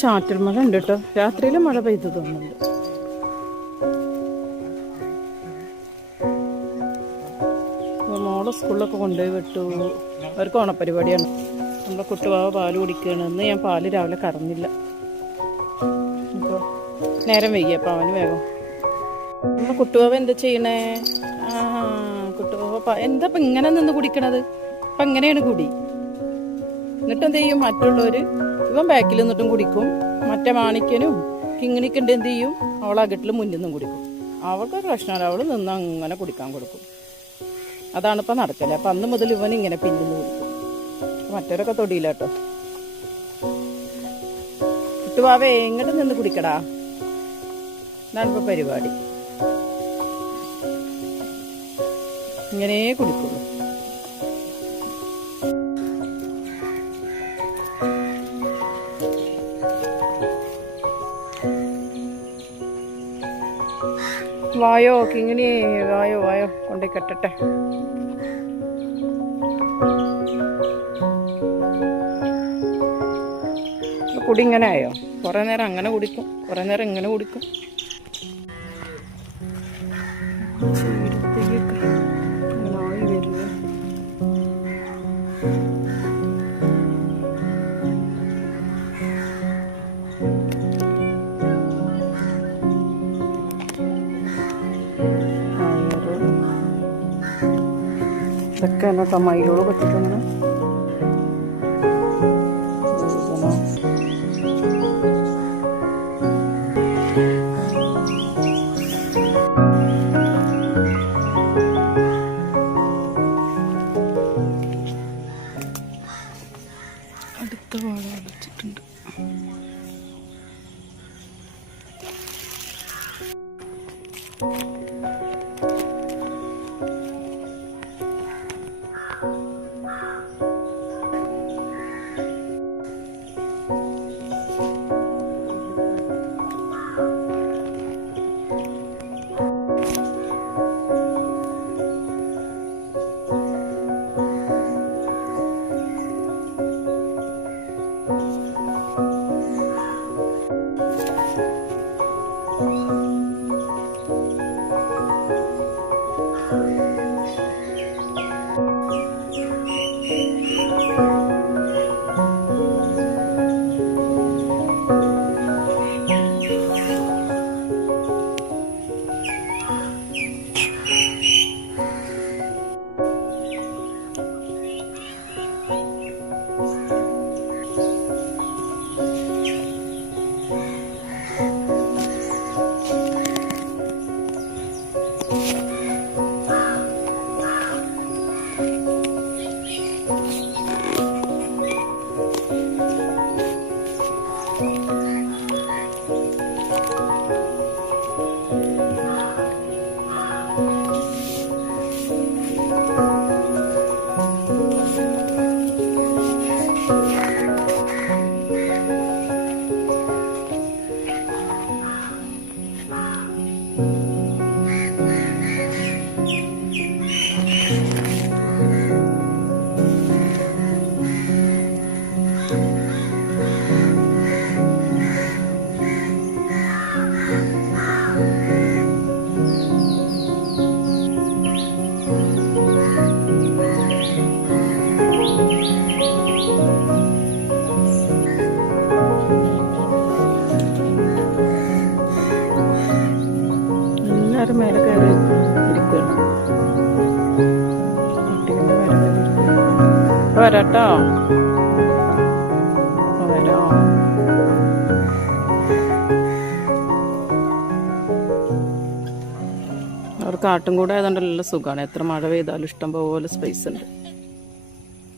ചാറ്റൽ മഴ ഉണ്ട് കേട്ടോ. രാത്രിയിൽ മഴ പെയ്തു തോന്നുന്നുണ്ട്. മോളെ സ്കൂളിലൊക്കെ കൊണ്ടുപോയി വിട്ടു. അവർക്ക് ഓണപ്പരിപാടിയാണ്. നമ്മളെ കുട്ടുവാവ പാല് കുടിക്കുകയാണ്. ഇന്ന് ഞാൻ പാല് രാവിലെ കറന്നില്ല. അപ്പോൾ നേരം വൈകി. അപ്പോൾ അവന് വേഗം. നമ്മളെ കുട്ടുവാവ എന്താ ചെയ്യണേ? കുട്ടുവാവ എന്താ ഇപ്പം ഇങ്ങനെ നിന്ന് കുടിക്കണത്? അപ്പം ഇങ്ങനെയാണ് കുടി. എന്നിട്ട് എന്ത് ചെയ്യും? മറ്റുള്ളവർ ഇവൻ ബാക്കിൽ നിന്നിട്ടും കുടിക്കും. മറ്റേ മാണിക്കനും കിങ്ങിണിക്കുണ്ട് എന്ത് ചെയ്യും? അവൾ അകട്ടിൽ മുന്നിൽ നിന്നും കുടിക്കും. അവൾക്കൊരു പ്രശ്നമാണ്. അവൾ നിന്ന് അങ്ങനെ കുടിക്കാൻ കൊടുക്കും. അതാണിപ്പോൾ നടക്കല്ലേ. അപ്പം അന്ന് മുതൽ ഇവൻ ഇങ്ങനെ പിന്നിന്ന് കുടിക്കും. മറ്റവരൊക്കെ തൊടിയില്ല കേട്ടോ. കുട്ടുവാവേ ഇങ്ങോട്ട് നിന്ന് കുടിക്കടാ. ഇതാണിപ്പോൾ പരിപാടി. ഇങ്ങനെ കുടിക്കുള്ളൂ. വായോ കിങ്ങിണി, വായോ വായോ കൊണ്ടേ കെട്ടട്ടെ. കുടി ഇങ്ങനെ ആയോ? കുറേ നേരം അങ്ങനെ കുടിക്കും, കുറേ നേരം ഇങ്ങനെ കുടിക്കും. ഇതൊക്കെ എന്നാ മയിലോട് പറ്റിട്ടങ്ങനെ അടുത്ത വാഴ വെച്ചിട്ടുണ്ട്. മേലെ കയറി ഇരിക്കുകയാണ്. കുട്ടികളുടെ മേലെ കയറി ഇരിക്കുകയാണ്. വരാട്ടോ, വരാം. അവർക്ക് കാട്ടും കൂടെ ആയതുകൊണ്ട് നല്ല സുഖമാണ്. എത്ര മഴ പെയ്താലും ഇഷ്ടം പോലെ സ്പേസ് ഉണ്ട്.